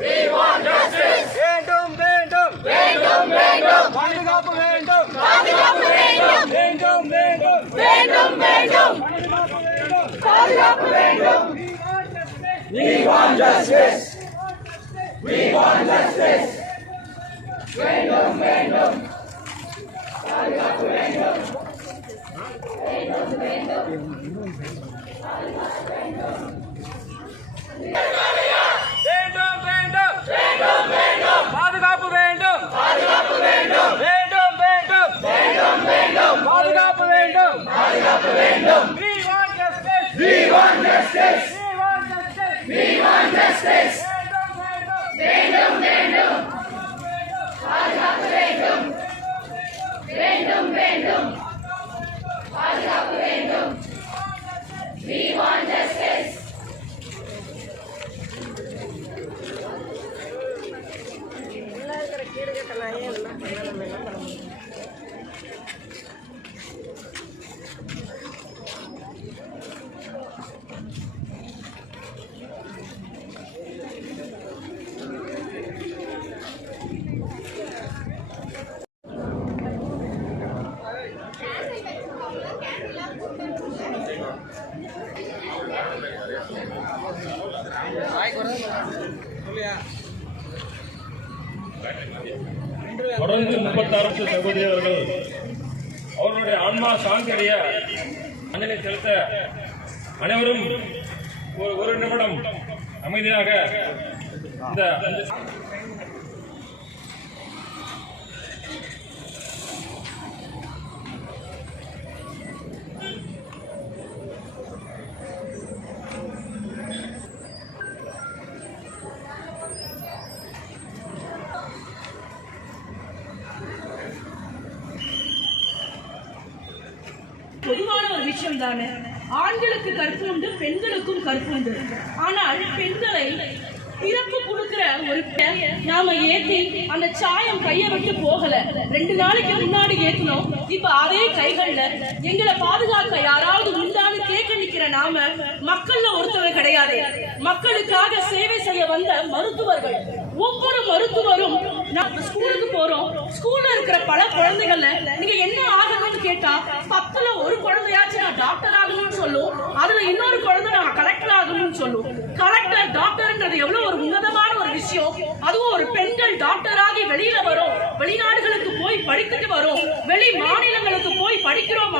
வேண்டும் வேண்டும் வேண்டும் வேண்டும் பாதுகாப்பு வேண்டும் வேண்டும் வேண்டும் வேண்டும் வேண்டும் பாதுகாப்பு வேண்டும். We want justice. We want justice. வேண்டும் வேண்டும் பாதுகாப்பு வேண்டும். வேண்டும் வேண்டும் பாதுகாப்பு வேண்டும். வேண்டும் வேண்டும் வேண்டும் வேண்டும் பாதுகாப்பு வேண்டும். பாதுகாப்பு வேண்டும். வேண்டும் வேண்டும் வேண்டும் வேண்டும் பாதுகாப்பு வேண்டும். பாதுகாப்பு வேண்டும். We want justice. We want justice. We want justice. We want justice. வேண்டும் வேண்டும் பாதுகாப்பு வேண்டும். வேண்டும் வேண்டும் பாதுகாப்பு வேண்டும். We want justice. தொடர்ந்து 36 சகோதரி அவர்கள் அவர்களுடைய ஆன்மா சாந்தி அடைய அஞ்சலி செலுத்த அனைவரும் ஒரு நிமிடம் அமைதியாக இந்த பொதுவான ஒரு விஷயம் தானே. ஆண்களுக்கு கற்பு உண்டு, பெண்களுக்கும் கற்பு உண்டு. ஆனால் பெண்களை பிறப்பு கொடுக்கிற ஒரு நாம ஏத்தி அந்த சாயம் கையை விட்டு போகல. 2 நாளைக்கு முன்னாடி ஏத்தணும். இப்ப அதே கைகள்ல எங்களை பாதுகாக்க யாராவது உண்டான்னு கேட்க நிக்கிற நாம மக்கள்ல ஒருத்தவர் கிடையாது. மக்களுக்காக சேவை செய்ய வந்த மருத்துவர்கள். ஒவ்வொரு மருத்துவரும் நம்ம ஸ்கூலுக்கு போறோம். ஸ்கூல்ல இருக்கிற பல குழந்தைகள்ல நீங்க என்ன ஆகணும்னு கேட்டா 10ல ஒரு குழந்தையாச்சும் நான் டாக்டர் ஆகணும்னு சொல்லும். அதுல இன்னொரு குழந்தை நான் கலெக்டர் ஆகணும்னு சொல்லும். கலெக்டர் டாக்டர்ன்றது எவ்வளவு ஒரு உன்னதமான ஒரு விஷயம். அதுவும் ஒரு பெண்கள் டாக்டர் ஆகி வெளியில வரும், வெளிநாடுகளுக்கு போய் படித்துட்டு வரும், வெளி மாநிலங்களுக்கு போய் படிக்கிறோம்.